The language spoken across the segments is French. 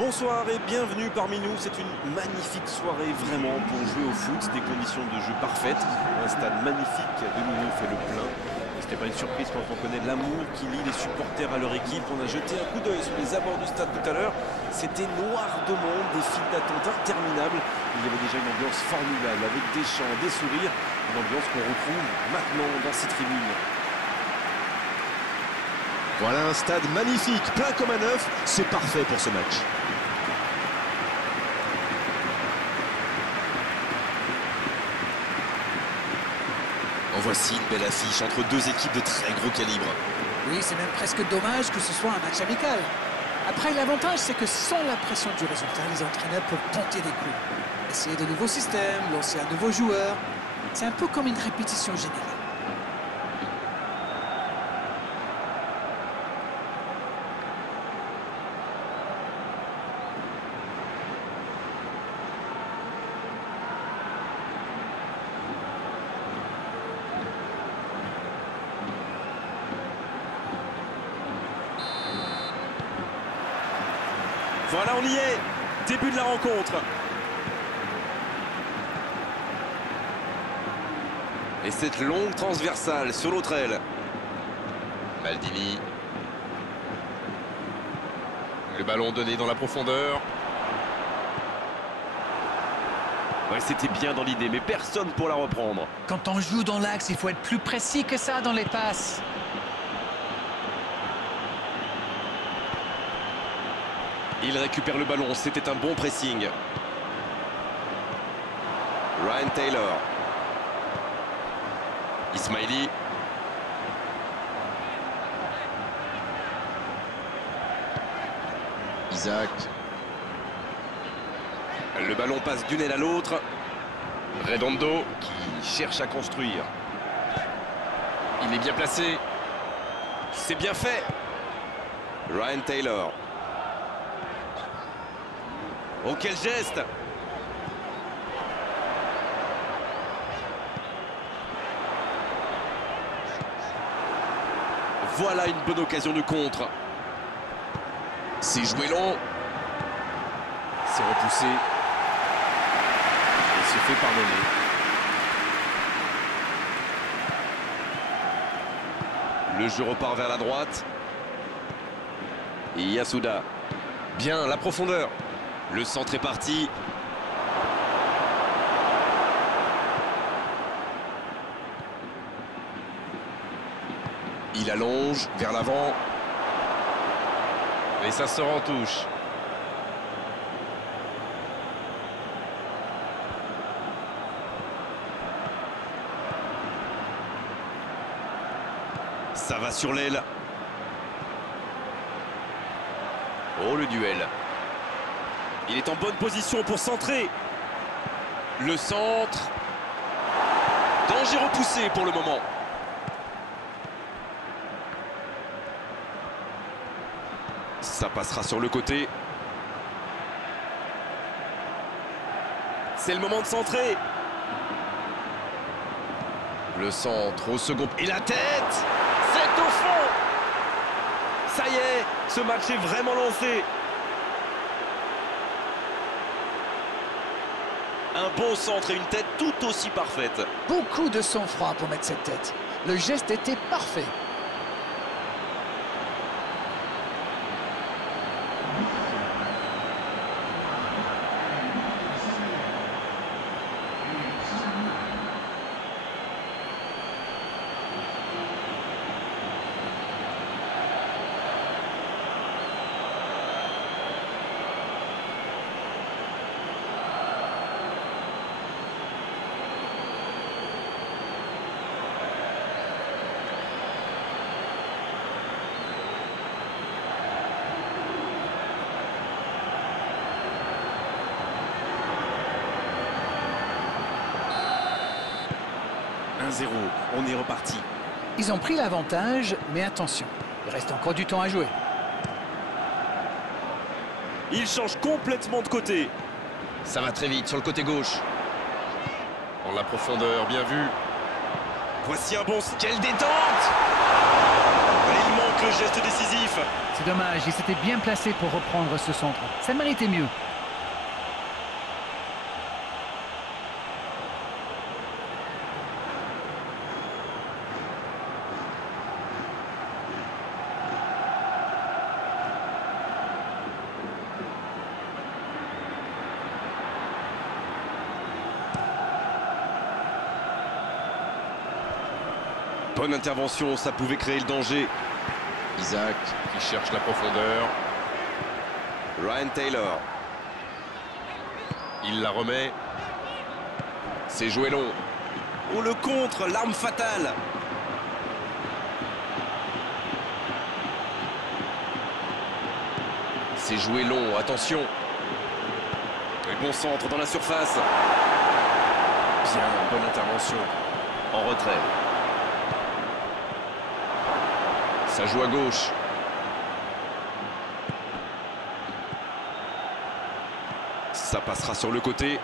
Bonsoir et bienvenue parmi nous. C'est une magnifique soirée vraiment pour jouer au foot. Des conditions de jeu parfaites. Un stade magnifique qui a de nouveau fait le plein. Ce n'est pas une surprise quand on connaît l'amour qui lie les supporters à leur équipe. On a jeté un coup d'œil sur les abords du stade tout à l'heure. C'était noir de monde, des files d'attente interminables. Il y avait déjà une ambiance formidable avec des chants, des sourires. Une ambiance qu'on retrouve maintenant dans ces tribunes. Voilà un stade magnifique, plein comme un œuf. C'est parfait pour ce match. En voici une belle affiche entre deux équipes de très gros calibre. Oui, c'est même presque dommage que ce soit un match amical. Après, l'avantage, c'est que sans la pression du résultat, les entraîneurs peuvent tenter des coups. Essayer de nouveaux systèmes, lancer un nouveau joueur. C'est un peu comme une répétition générale. Voilà, on y est. Début de la rencontre. Et cette longue transversale sur l'autre aile. Maldini. Le ballon donné dans la profondeur. Ouais, c'était bien dans l'idée, mais personne pour la reprendre. Quand on joue dans l'axe, il faut être plus précis que ça dans les passes. Il récupère le ballon, c'était un bon pressing. Ryan Taylor. Ismaili. Isaac. Le ballon passe d'une aile à l'autre. Redondo qui cherche à construire. Il est bien placé. C'est bien fait. Ryan Taylor. Oh, quel geste! Voilà une bonne occasion de contre. C'est joué long. C'est repoussé. Il se fait pardonner. Le jeu repart vers la droite. Et Yasuda. Bien, la profondeur. Le centre est parti. Il allonge vers l'avant. Et ça sort en touche. Ça va sur l'aile. Oh, le duel. Il est en bonne position pour centrer. Le centre. Danger repoussé pour le moment. Ça passera sur le côté. C'est le moment de centrer. Le centre au second. Et la tête! C'est au fond. Ça y est, ce match est vraiment lancé. Un bon centre et une tête tout aussi parfaite. Beaucoup de sang-froid pour mettre cette tête. Le geste était parfait. 1-0. On est reparti. Ils ont pris l'avantage, mais attention, il reste encore du temps à jouer. Il change complètement de côté. Ça va très vite sur le côté gauche. En la profondeur, bien vu. Voici un bon... Quelle détente! Il manque le geste décisif. C'est dommage, il s'était bien placé pour reprendre ce centre. Ça méritait mieux. Bonne intervention, ça pouvait créer le danger. Isaac qui cherche la profondeur. Ryan Taylor. Il la remet. C'est joué long. Oh, le contre, l'arme fatale. C'est joué long, attention. Le bon centre dans la surface. Bien, bonne intervention. En retrait. Ça joue à gauche. Ça passera sur le côté.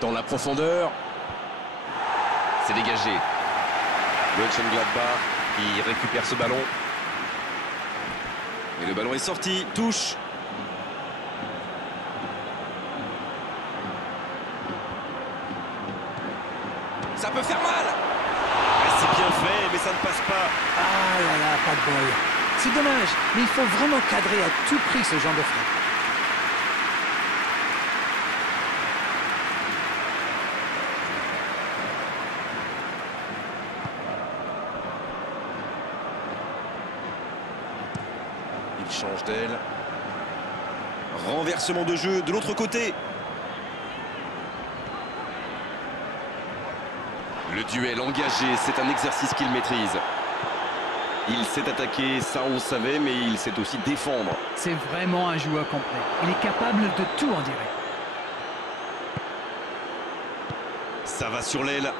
Dans la profondeur. C'est dégagé. Mönchengladbach qui récupère ce ballon. Et le ballon est sorti. Touche. Ça peut faire mal. C'est bien fait, mais ça ne passe pas. Ah là là, pas de bol. C'est dommage, mais il faut vraiment cadrer à tout prix ce genre de frappe. Il change d'aile. Renversement de jeu de l'autre côté. Le duel engagé, c'est un exercice qu'il maîtrise. Il s'est attaqué, ça on savait, mais il sait aussi défendre. C'est vraiment un joueur complet. Il est capable de tout en direct. Ça va sur l'aile.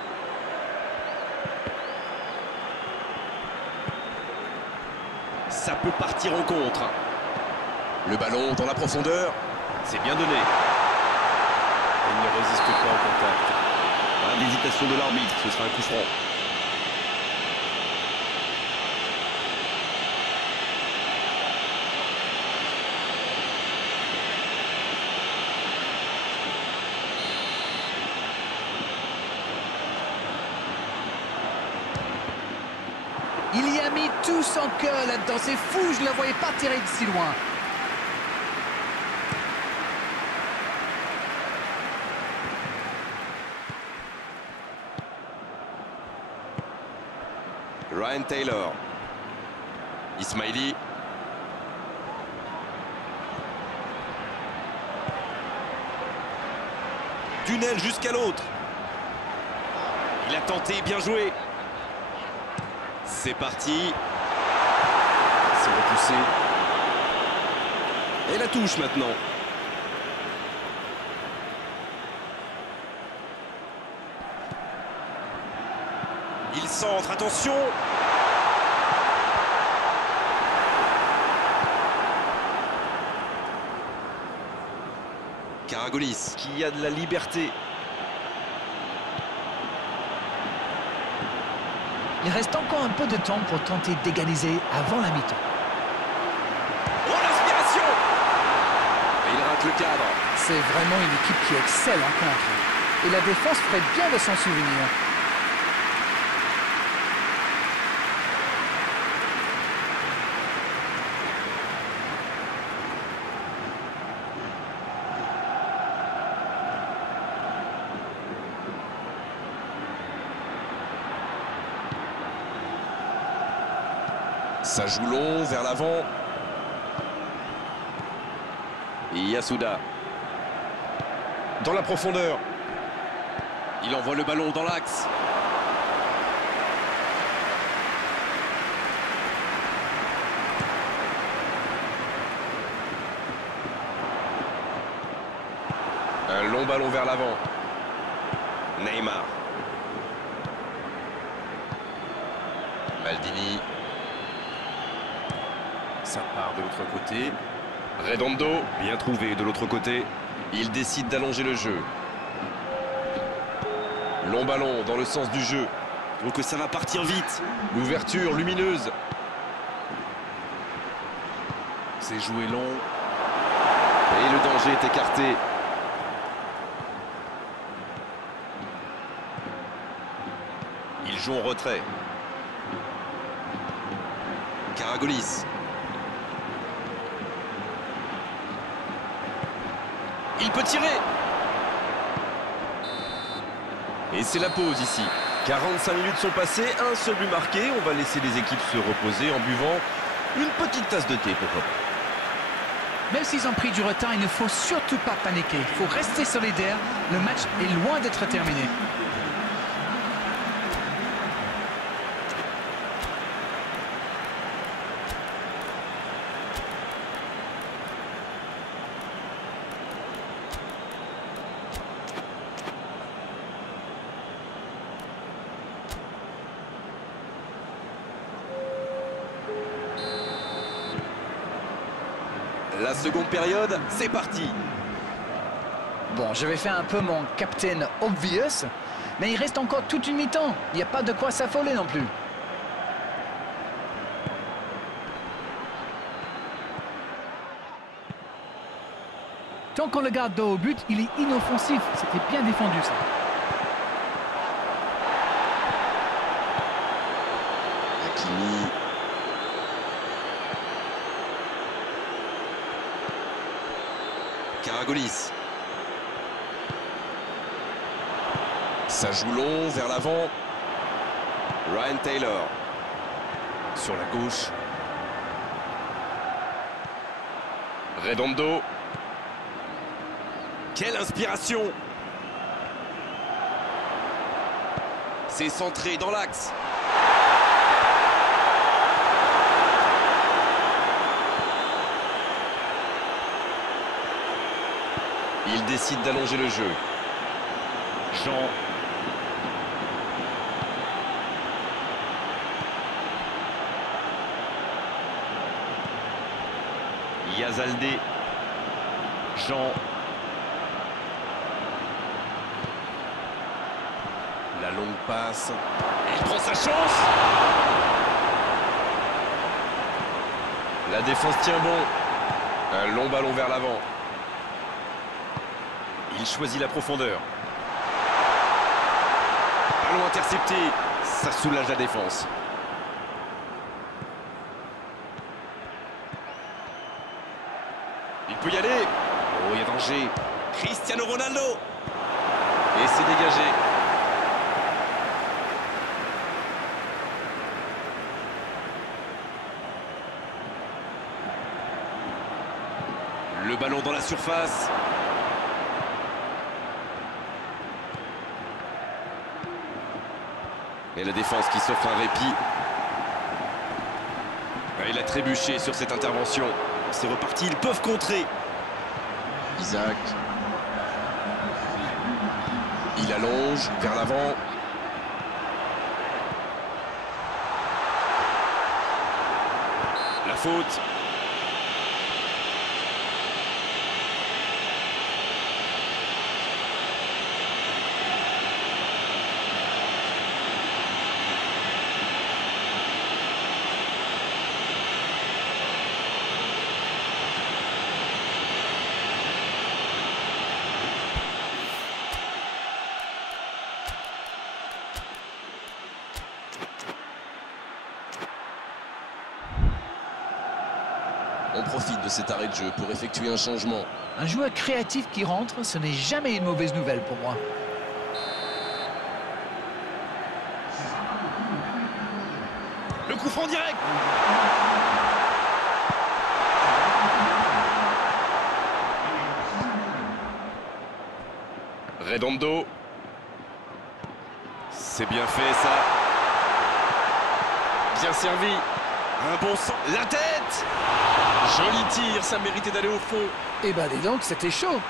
Ça peut partir en contre. Le ballon dans la profondeur. C'est bien donné. Il ne résiste pas au contact. Pas d'hésitation de l'arbitre, ce sera un coup franc. Il y a mis tout son cœur là-dedans. C'est fou, je ne le voyais pas tirer de si loin. Ryan Taylor. Ismaili. D'une aile jusqu'à l'autre. Il a tenté, bien joué. C'est parti. C'est repoussé. Et la touche maintenant. Il centre, attention. Karagolis qui a de la liberté. Il reste encore un peu de temps pour tenter d'égaliser avant la mi-temps. Oh, l'inspiration! Et il rate le cadre. C'est vraiment une équipe qui excelle en contre. Et la défense ferait bien de s'en souvenir. Ça joue long vers l'avant. Yasuda. Dans la profondeur. Il envoie le ballon dans l'axe. Un long ballon vers l'avant. Neymar. Maldini. Ça part de l'autre côté. Redondo. Bien trouvé de l'autre côté. Il décide d'allonger le jeu. Long ballon dans le sens du jeu. Je trouve que ça va partir vite. L'ouverture lumineuse. C'est joué long. Et le danger est écarté. Il joue en retrait. Karagolis. Il peut tirer. Et c'est la pause ici. 45 minutes sont passées, un seul but marqué. On va laisser les équipes se reposer en buvant une petite tasse de thé, pourquoi pas. Même s'ils ont pris du retard, il ne faut surtout pas paniquer. Il faut rester solidaire. Le match est loin d'être terminé. La seconde période, c'est parti. Bon, je vais faire un peu mon captain obvious, mais il reste encore toute une mi-temps. Il n'y a pas de quoi s'affoler non plus. Tant qu'on le garde dos au but, il est inoffensif. C'était bien défendu, ça. Hakimi. Karagolis. Ça joue long vers l'avant. Ryan Taylor. Sur la gauche. Redondo. Quelle inspiration! C'est centré dans l'axe. Il décide d'allonger le jeu. Jean. Yazaldé. Jean. La longue passe. Il prend sa chance. La défense tient bon. Un long ballon vers l'avant. Il choisit la profondeur. Ballon intercepté. Ça soulage la défense. Il peut y aller. Oh, il y a danger. Cristiano Ronaldo. Et c'est dégagé. Le ballon dans la surface. Et la défense qui s'offre un répit. Il a trébuché sur cette intervention. C'est reparti, ils peuvent contrer. Isaac. Il allonge vers l'avant. La faute. On profite de cet arrêt de jeu pour effectuer un changement. Un joueur créatif qui rentre, ce n'est jamais une mauvaise nouvelle pour moi. Le coup franc direct. Redondo. C'est bien fait ça. Bien servi. Un bon sens. La tête. Joli tir, ça méritait d'aller au fond. Eh ben dis donc, c'était chaud.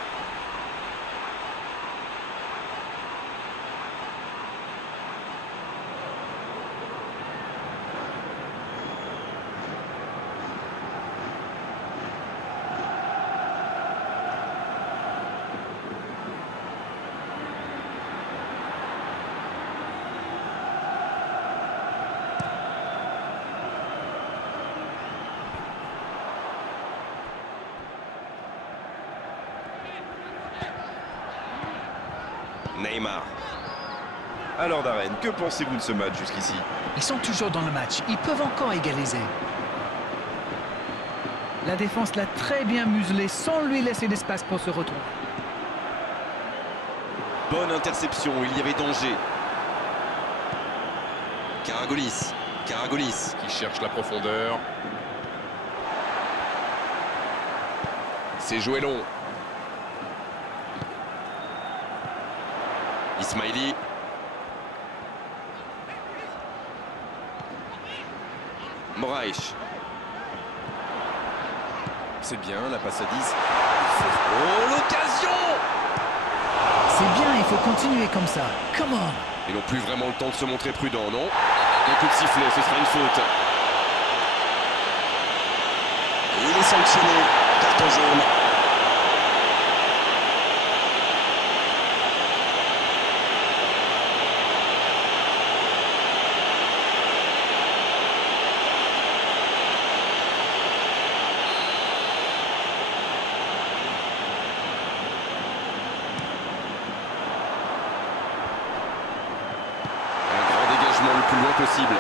Neymar. Alors Darren, que pensez-vous de ce match jusqu'ici? Ils sont toujours dans le match. Ils peuvent encore égaliser. La défense l'a très bien muselé sans lui laisser d'espace pour se retourner. Bonne interception, il y avait danger. Karagolis. Karagolis qui cherche la profondeur. C'est joué long. Ismaili. Moraes. C'est bien, la passe à 10. Oh, l'occasion! C'est bien, il faut continuer comme ça. Come on! Ils n'ont plus vraiment le temps de se montrer prudents, non? Un coup de sifflet, ce sera une faute. Et il est sanctionné. Carton jaune. Le plus loin possible.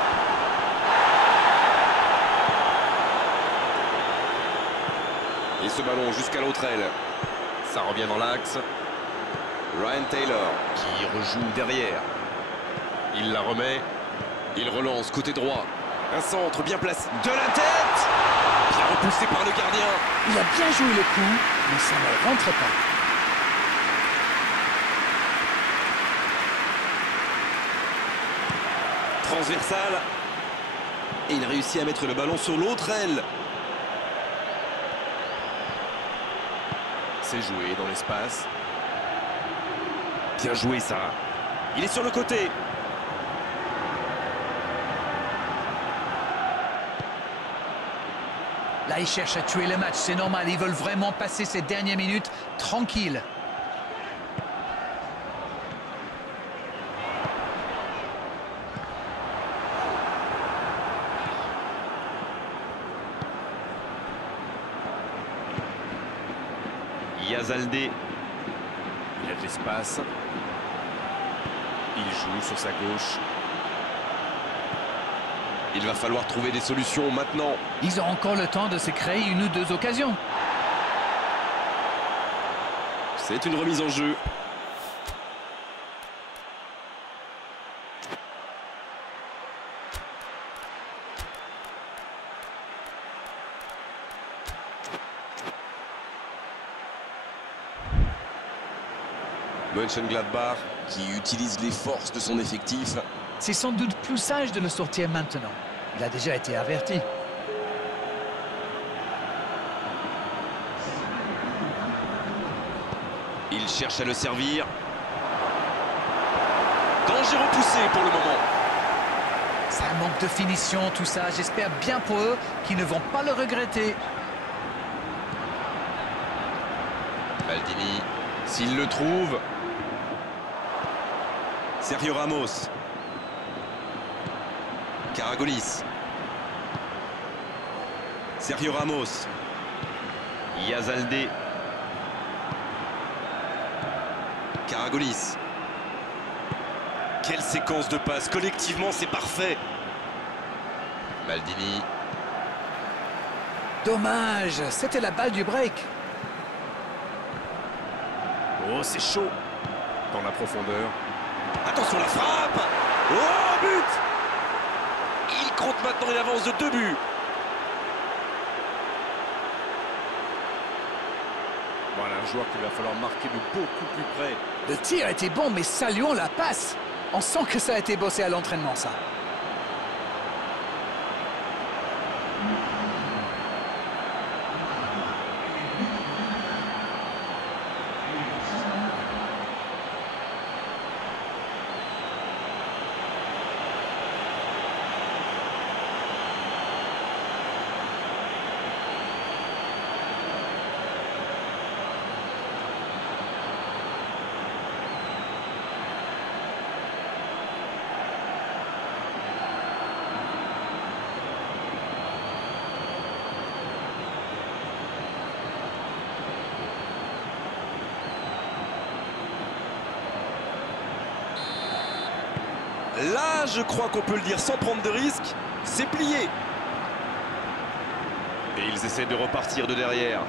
Et ce ballon jusqu'à l'autre aile. Ça revient dans l'axe. Ryan Taylor qui rejoue derrière. Il la remet. Il relance côté droit. Un centre bien placé. De la tête! Bien repoussé par le gardien. Il a bien joué le coup, mais ça ne rentre pas. Transversal. Et il réussit à mettre le ballon sur l'autre aile. C'est joué dans l'espace. Bien joué ça. Il est sur le côté. Là, ils cherchent à tuer le match, c'est normal. Ils veulent vraiment passer ces dernières minutes tranquilles. Yazaldé. Il a de l'espace. Il joue sur sa gauche. Il va falloir trouver des solutions maintenant. Ils ont encore le temps de se créer une ou deux occasions. C'est une remise en jeu. Mönchengladbach qui utilise les forces de son effectif. C'est sans doute plus sage de le sortir maintenant. Il a déjà été averti. Il cherche à le servir. Danger repoussé pour le moment. Ça manque de finition, tout ça. J'espère bien pour eux qu'ils ne vont pas le regretter. Maldini, s'il le trouve. Sergio Ramos. Karagolis. Sergio Ramos. Yazaldé. Karagolis. Quelle séquence de passes. Collectivement, c'est parfait. Maldini. Dommage, c'était la balle du break. Oh, c'est chaud. Dans la profondeur. Attention la frappe. Oh, but! Il compte maintenant une avance de 2 buts. Voilà un joueur qu'il va falloir marquer de beaucoup plus près. Le tir était bon, mais saluons la passe. On sent que ça a été bossé à l'entraînement, ça. Là, je crois qu'on peut le dire sans prendre de risque, c'est plié. Et ils essaient de repartir de derrière.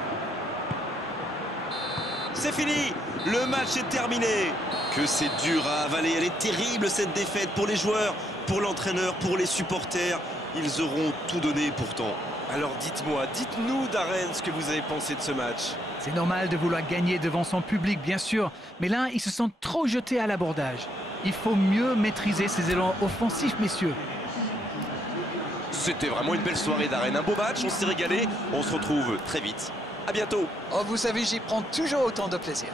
C'est fini, le match est terminé. Que c'est dur à avaler, elle est terrible cette défaite pour les joueurs, pour l'entraîneur, pour les supporters. Ils auront tout donné pourtant. Alors dites-moi, dites-nous Darren ce que vous avez pensé de ce match. C'est normal de vouloir gagner devant son public, bien sûr. Mais là, ils se sont trop jetés à l'abordage. Il faut mieux maîtriser ses élans offensifs, messieurs. C'était vraiment une belle soirée d'arène, un beau match, on s'est régalé. On se retrouve très vite. À bientôt. Oh, vous savez, j'y prends toujours autant de plaisir.